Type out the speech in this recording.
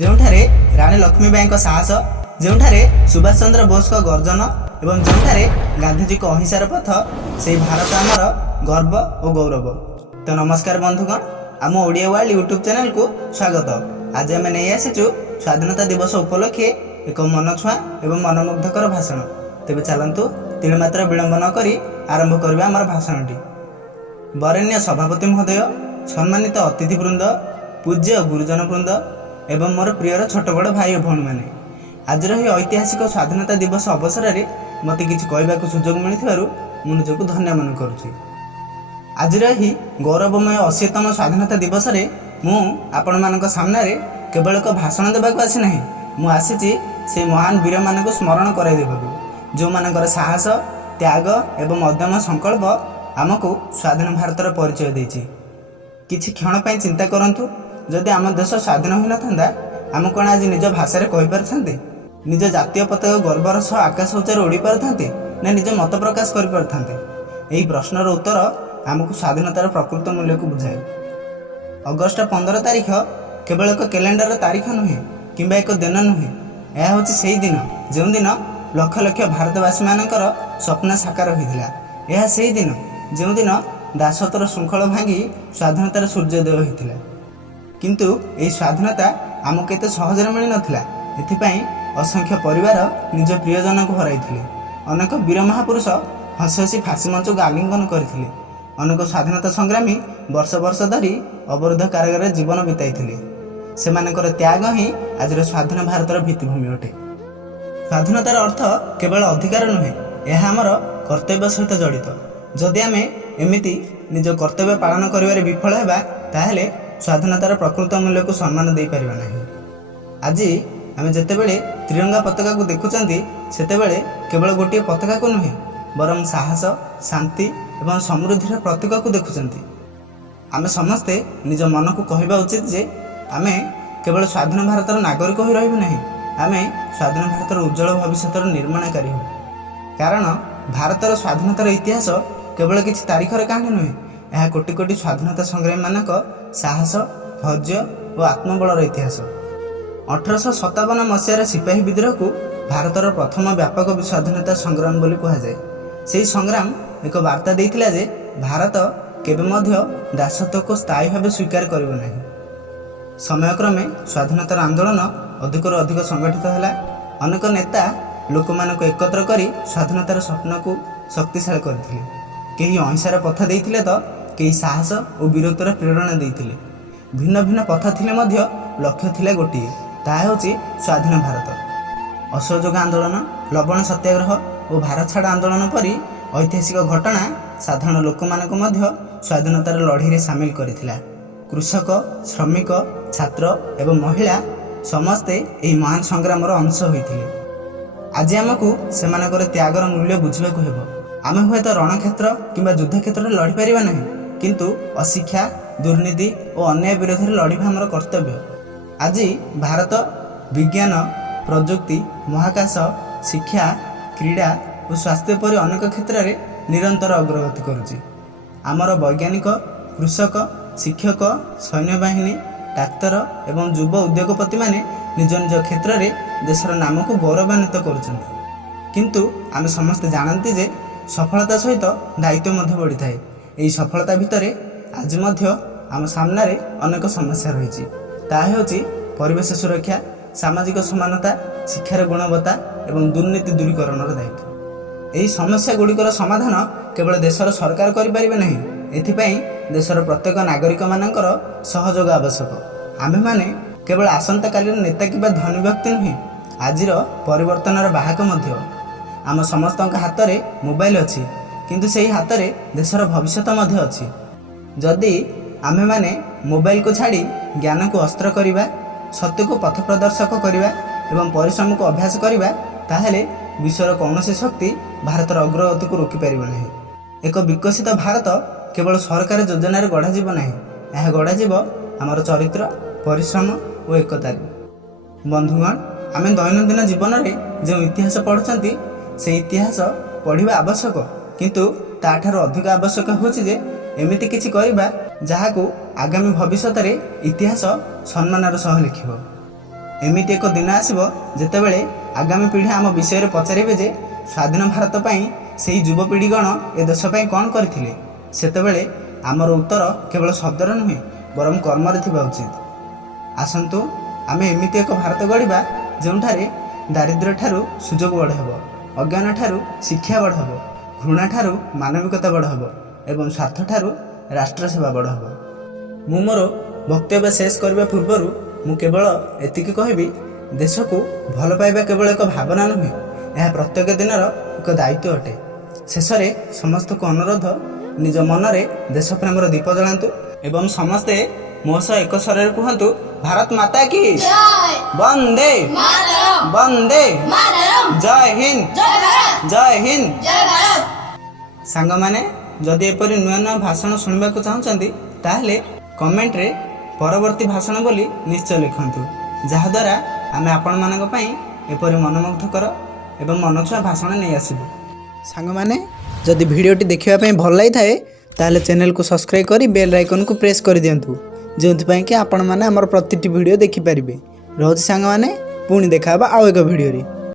ଯେଉଁଠାରେ ରାଣୀ ଲକ୍ଷ୍ମୀବାଈଙ୍କ ସାହସ, ଯେଉଁଠାରେ ସୁଭାଷ ଚନ୍ଦ୍ର ବୋଷଙ୍କ ଗର୍ଜନ ଏବଂ ଯେଉଁଠାରେ ଗାନ୍ଧୀଜୀଙ୍କ ଅହିଂସାର ପଥ, ସେହି ଭାରତ ଆମର ଗର୍ବ ଓ ଗୌରବ। ତ ନମସ୍କାର ବନ୍ଧୁଗଣ, ଆମ ଓଡ଼ିଆ ୱାର୍ଲ୍ଡ ୟୁଟ୍ୟୁବ୍ ଚ୍ୟାନେଲକୁ ସ୍ୱାଗତ। ଆଜି ଆମେ ନେଇ ଆସିଛୁ ସ୍ୱାଧୀନତା ଦିବସ ଉପଲକ୍ଷେ ଏକ ମନଛୁଆଁ ଏବଂ ମନମୁଗ୍ଧକର ଭାଷଣ। ତେବେ ଚାଲନ୍ତୁ ତିଳେମାତ୍ର ବିଳମ୍ବ ନ କରି ଆରମ୍ଭ କରିବା ଆମର ଭାଷଣଟି। ବରେଣ୍ୟ ସଭାପତି ମହୋଦୟ, ସମ୍ମାନିତ ଅତିଥିବୃନ୍ଦ, ପୂଜ୍ୟ ଗୁରୁଜନବୃନ୍ଦ ଏବଂ ମୋର ପ୍ରିୟର ଛୋଟ ବଡ଼ ଭାଇ ଓ ଭଉଣୀମାନେ, ଆଜିର ଏହି ଐତିହାସିକ ସ୍ୱାଧୀନତା ଦିବସ ଅବସରରେ ମୋତେ କିଛି କହିବାକୁ ସୁଯୋଗ ମିଳିଥିବାରୁ ମୁଁ ନିଜକୁ ଧନ୍ୟ ମନେ କରୁଛି। ଆଜିର ଏହି ଗୌରବମୟ 80ତମ ସ୍ୱାଧୀନତା ଦିବସରେ ମୁଁ ଆପଣମାନଙ୍କ ସାମ୍ନାରେ କେବଳ ଏକ ଭାଷଣ ଦେବାକୁ ଆସିନାହିଁ, ମୁଁ ଆସିଛି ସେହି ମହାନ ବୀରମାନଙ୍କୁ ସ୍ମରଣ କରାଇ ଦେବାକୁ, ଯେଉଁମାନଙ୍କର ସାହସ, ତ୍ୟାଗ ଏବଂ ଅଦମ୍ୟ ସଂକଳ୍ପ ଆମକୁ ସ୍ୱାଧୀନ ଭାରତର ପରିଚୟ ଦେଇଛି। କିଛି କ୍ଷଣ ପାଇଁ ଚିନ୍ତା କରନ୍ତୁ, ଯଦି ଆମ ଦେଶ ସ୍ୱାଧୀନ ହୋଇନଥାନ୍ତା, ଆମେ କ'ଣ ଆଜି ନିଜ ଭାଷାରେ କହିପାରିଥାନ୍ତେ? ନିଜ ଜାତୀୟ ପତାକା ଗର୍ବର ସହ ଆକାଶ ଉଚ୍ଚରେ ଉଡ଼ି ପାରୁଥାନ୍ତେ, ନା ନିଜ ମତ ପ୍ରକାଶ କରିପାରିଥାନ୍ତେ? ଏହି ପ୍ରଶ୍ନର ଉତ୍ତର ଆମକୁ ସ୍ୱାଧୀନତାର ପ୍ରକୃତ ମୂଲ୍ୟକୁ ବୁଝାଏ। ଅଗଷ୍ଟ 15 ତାରିଖ କେବଳ ଏକ କ୍ୟାଲେଣ୍ଡର ତାରିଖ ନୁହେଁ କିମ୍ବା ଏକ ଦିନ ନୁହେଁ, ଏହା ହେଉଛି ସେହି ଦିନ ଯେଉଁଦିନ ଲକ୍ଷ ଲକ୍ଷ ଭାରତବାସୀମାନଙ୍କର ସ୍ୱପ୍ନ ସାକାର ହୋଇଥିଲା। ଏହା ସେହି ଦିନ ଯେଉଁଦିନ ଦାସତ୍ୱର ଶୃଙ୍ଖଳ ଭାଙ୍ଗି ସ୍ୱାଧୀନତାର ସୂର୍ଯ୍ୟୋଦୟ ହୋଇଥିଲା। କିନ୍ତୁ ଏହି ସ୍ୱାଧୀନତା ଆମକୁ ଏତେ ସହଜରେ ମିଳିନଥିଲା। ଏଥିପାଇଁ ଅସଂଖ୍ୟ ପରିବାର ନିଜ ପ୍ରିୟଜନଙ୍କୁ ହରାଇଥିଲେ। ଅନେକ ବୀର ମହାପୁରୁଷ ହସି ହସି ଫାଶୀ ମଞ୍ଚକୁ ଆଲିଙ୍ଗନ କରିଥିଲେ। ଅନେକ ସ୍ୱାଧୀନତା ସଂଗ୍ରାମୀ ବର୍ଷ ବର୍ଷ ଧରି ଅବରୁଦ୍ଧ କାରାଗାରରେ ଜୀବନ ବିତାଇଥିଲେ। ସେମାନଙ୍କର ତ୍ୟାଗ ହିଁ ଆଜିର ସ୍ୱାଧୀନ ଭାରତର ଭିତ୍ତିଭୂମି ଅଟେ। ସ୍ୱାଧୀନତାର ଅର୍ଥ କେବଳ ଅଧିକାର ନୁହେଁ, ଏହା ଆମର କର୍ତ୍ତବ୍ୟ ସହିତ ଜଡ଼ିତ। ଯଦି ଆମେ ଏମିତି ନିଜ କର୍ତ୍ତବ୍ୟ ପାଳନ କରିବାରେ ବିଫଳ ହେବା, ତାହେଲେ ସ୍ୱାଧୀନତାର ପ୍ରକୃତ ମୂଲ୍ୟକୁ ସମ୍ମାନ ଦେଇପାରିବା ନାହିଁ। ଆଜି ଆମେ ଯେତେବେଳେ ତ୍ରିରଙ୍ଗା ପତାକାକୁ ଦେଖୁଛନ୍ତି, ସେତେବେଳେ କେବଳ ଗୋଟିଏ ପତାକାକୁ ନୁହେଁ, ବରଂ ସାହସ, ଶାନ୍ତି ଏବଂ ସମୃଦ୍ଧିର ପ୍ରତୀକକୁ ଦେଖୁଛନ୍ତି। ଆମେ ସମସ୍ତେ ନିଜ ମନକୁ କହିବା ଉଚିତ ଯେ ଆମେ କେବଳ ସ୍ୱାଧୀନ ଭାରତର ନାଗରିକ ହୋଇ ରହିବୁ ନାହିଁ, ଆମେ ସ୍ୱାଧୀନ ଭାରତର ଉଜ୍ଜ୍ୱଳ ଭବିଷ୍ୟତର ନିର୍ମାଣକାରୀ ହେବୁ। କାରଣ ଭାରତର ସ୍ୱାଧୀନତାର ଇତିହାସ କେବଳ କିଛି ତାରିଖର କାହାଣୀ ନୁହେଁ, ଏହା କୋଟି କୋଟି ସ୍ୱାଧୀନତା ସଂଗ୍ରାମୀମାନଙ୍କ ସାହସ, ଧୈର୍ଯ୍ୟ ଓ ଆତ୍ମବଳର ଇତିହାସ। 1857 ମସିହାର ସିପାହୀ ବିଦ୍ରୋହକୁ ଭାରତର ପ୍ରଥମ ବ୍ୟାପକ ସ୍ୱାଧୀନତା ସଂଗ୍ରାମ ବୋଲି କୁହାଯାଏ। ସେହି ସଂଗ୍ରାମ ଏକ ବାର୍ତ୍ତା ଦେଇଥିଲା ଯେ ଭାରତ କେବେ ମଧ୍ୟ ଦାସତ୍ୱକୁ ସ୍ଥାୟୀ ଭାବେ ସ୍ୱୀକାର କରିବ ନାହିଁ। ସମୟକ୍ରମେ ସ୍ୱାଧୀନତାର ଆନ୍ଦୋଳନ ଅଧିକରୁ ଅଧିକ ସଂଗଠିତ ହେଲା। ଅନେକ ନେତା ଲୋକମାନଙ୍କୁ ଏକତ୍ର କରି ସ୍ୱାଧୀନତାର ସ୍ୱପ୍ନକୁ ଶକ୍ତିଶାଳୀ କରିଥିଲେ। କେହି ଅହିଂସାର ପଥ ଦେଇଥିଲେ ତ କେହି ସାହସ ଓ ବୀରତ୍ୱର ପ୍ରେରଣା ଦେଇଥିଲେ। ଭିନ୍ନ ଭିନ୍ନ ପଥ ଥିଲେ ମଧ୍ୟ ଲକ୍ଷ୍ୟ ଥିଲା ଗୋଟିଏ, ତାହା ହେଉଛି ସ୍ୱାଧୀନ ଭାରତ। ଅସହଯୋଗ ଆନ୍ଦୋଳନ, ଲବଣ ସତ୍ୟାଗ୍ରହ ଓ ଭାରତ ଛାଡ଼ ଆନ୍ଦୋଳନ ପରି ଐତିହାସିକ ଘଟଣା ସାଧାରଣ ଲୋକମାନଙ୍କୁ ମଧ୍ୟ ସ୍ୱାଧୀନତାର ଲଢ଼େଇରେ ସାମିଲ କରିଥିଲା। କୃଷକ, ଶ୍ରମିକ, ଛାତ୍ର ଏବଂ ମହିଳା ସମସ୍ତେ ଏହି ମହାନ ସଂଗ୍ରାମର ଅଂଶ ହୋଇଥିଲେ। ଆଜି ଆମକୁ ସେମାନଙ୍କର ତ୍ୟାଗର ମୂଲ୍ୟ ବୁଝିବାକୁ ହେବ। ଆମେ ହୁଏତ ରଣକ୍ଷେତ୍ର କିମ୍ବା ଯୁଦ୍ଧକ୍ଷେତ୍ରରେ ଲଢ଼ିପାରିବା ନାହିଁ, କିନ୍ତୁ ଅଶିକ୍ଷା, ଦୁର୍ନୀତି ଓ ଅନ୍ୟାୟ ବିରୋଧରେ ଲଢ଼ିବା ଆମର କର୍ତ୍ତବ୍ୟ। ଆଜି ଭାରତ ବିଜ୍ଞାନ, ପ୍ରଯୁକ୍ତି, ମହାକାଶ, ଶିକ୍ଷା, କ୍ରୀଡ଼ା ଓ ସ୍ୱାସ୍ଥ୍ୟ ପରି ଅନେକ କ୍ଷେତ୍ରରେ ନିରନ୍ତର ଅଗ୍ରଗତି କରୁଛି। ଆମର ବୈଜ୍ଞାନିକ, କୃଷକ, ଶିକ୍ଷକ, ସୈନ୍ୟବାହିନୀ, ଡାକ୍ତର ଏବଂ ଯୁବ ଉଦ୍ୟୋଗପତିମାନେ ନିଜ ନିଜ କ୍ଷେତ୍ରରେ ଦେଶର ନାମକୁ ଗୌରବାନ୍ୱିତ କରୁଛନ୍ତି। କିନ୍ତୁ ଆମେ ସମସ୍ତେ ଜାଣନ୍ତି ଯେ ସଫଳତା ସହିତ ଦାୟିତ୍ୱ ମଧ୍ୟ ବଢ଼ିଥାଏ। ଏହି ସଫଳତା ଭିତରେ ଆଜି ମଧ୍ୟ ଆମ ସାମ୍ନାରେ ଅନେକ ସମସ୍ୟା ରହିଛି। ତାହା ହେଉଛି ପରିବେଶ ସୁରକ୍ଷା, ସାମାଜିକ ସମାନତା, ଶିକ୍ଷାର ଗୁଣବତ୍ତା ଏବଂ ଦୁର୍ନୀତି ଦୂରୀକରଣର ଦାୟିତ୍ୱ। ଏହି ସମସ୍ୟା ଗୁଡ଼ିକର ସମାଧାନ କେବଳ ଦେଶର ସରକାର କରିପାରିବେ ନାହିଁ, ଏଥିପାଇଁ ଦେଶର ପ୍ରତ୍ୟେକ ନାଗରିକମାନଙ୍କର ସହଯୋଗ ଆବଶ୍ୟକ। ଆମେମାନେ କେବଳ ଆସନ୍ତାକାଲିର ନେତା କିମ୍ବା ଧନୀ ବ୍ୟକ୍ତି ନୁହେଁ, ଆଜିର ପରିବର୍ତ୍ତନର ବାହକ ମଧ୍ୟ। ଆମ ସମସ୍ତଙ୍କ ହାତରେ ମୋବାଇଲ ଅଛି, କିନ୍ତୁ ସେହି ହାତରେ ଦେଶର ଭବିଷ୍ୟତ ମଧ୍ୟ ଅଛି। ଯଦି ଆମେମାନେ ମୋବାଇଲକୁ ଛାଡ଼ି ଜ୍ଞାନକୁ ଅସ୍ତ୍ର କରିବା, ସତ୍ୟକୁ ପଥ ପ୍ରଦର୍ଶକ କରିବା ଏବଂ ପରିଶ୍ରମକୁ ଅଭ୍ୟାସ କରିବା, ତାହେଲେ ବିଶ୍ୱର କୌଣସି ଶକ୍ତି ଭାରତର ଅଗ୍ରଗତିକୁ ରୋକିପାରିବ ନାହିଁ। ଏକ ବିକଶିତ ଭାରତ କେବଳ ସରକାର ଯୋଜନାରେ ଗଢ଼ାଯିବ ନାହିଁ, ଏହା ଗଢ଼ାଯିବ ଆମର ଚରିତ୍ର, ପରିଶ୍ରମ ଓ ଏକତାରେ। ବନ୍ଧୁଗଣ, ଆମେ ଦୈନନ୍ଦିନ ଜୀବନରେ ଯେଉଁ ଇତିହାସ ପଢ଼ୁଛନ୍ତି, ସେହି ଇତିହାସ ପଢ଼ିବା ଆବଶ୍ୟକ, କିନ୍ତୁ ତାଠାରୁ ଅଧିକ ଆବଶ୍ୟକ ହେଉଛି ଯେ ଏମିତି କିଛି କରିବା ଯାହାକୁ ଆଗାମୀ ଭବିଷ୍ୟତରେ ଇତିହାସ ସମ୍ମାନର ସହ ଲେଖିବ। एमिति एक दिन आसिबो जेतेबेले आगामी पीढ़ी आम विषय पचारे जे स्वाधीन भारत पाई से युवपीढ़ीगण ए देश कौन करथिले सेतेबेले आमर उत्तर केवल शब्दर नुहे बरम कर्मरे थिबा उचित। आसंतु आमे एमिति एक भारत गढ़ा जोंठारे दारिद्र्य ठारू सुजोग बढ़ हेबो, अज्ञान ठारू शिक्षा बढ़ हेबो, घृणा ठारू मानविकता बढ़ हेबो एवं स्वार्थ ठारू राष्ट्र सेवा बढ़ हेबो। मु मोर वक्तव्य शेष करबा पूर्वरु मु केवल एतिकी कहबी देश को भल पाइबा केवल एक भावना नुहे, यह प्रत्येक दिनर एक दायित्व अटे। शेष में समस्त को अनुरोध निज मनरे देश प्रेमर दीप जलांतु एवं समस्ते मो सह एक स्वर कहतु भारत माता की वंदे वंदे जय हिंद जय हिंद। सांग माने जदि एपरी नुआ नुआ भाषण शुणा चाहते ताहले कमेंट रे परवर्ती भाषण बोली निश्चय लिखंतु, जहाद्वारा आमे आपण मानक पई एपरी मनमुग्धकर एवं मनछुआ भाषण नहीं आसबु। सांग माने जदि वीडियोटी देखिबा पई भल लागि थाए ताहले चैनल को सब्सक्राइब करी बेल आइकन को प्रेस कर दियंतु, जोंथि पई कि आपण माने हमर प्रतिटी वीडियो देखि परिबे। रोज सांग माने पुणी देखाबा आउ एक वीडियो रे।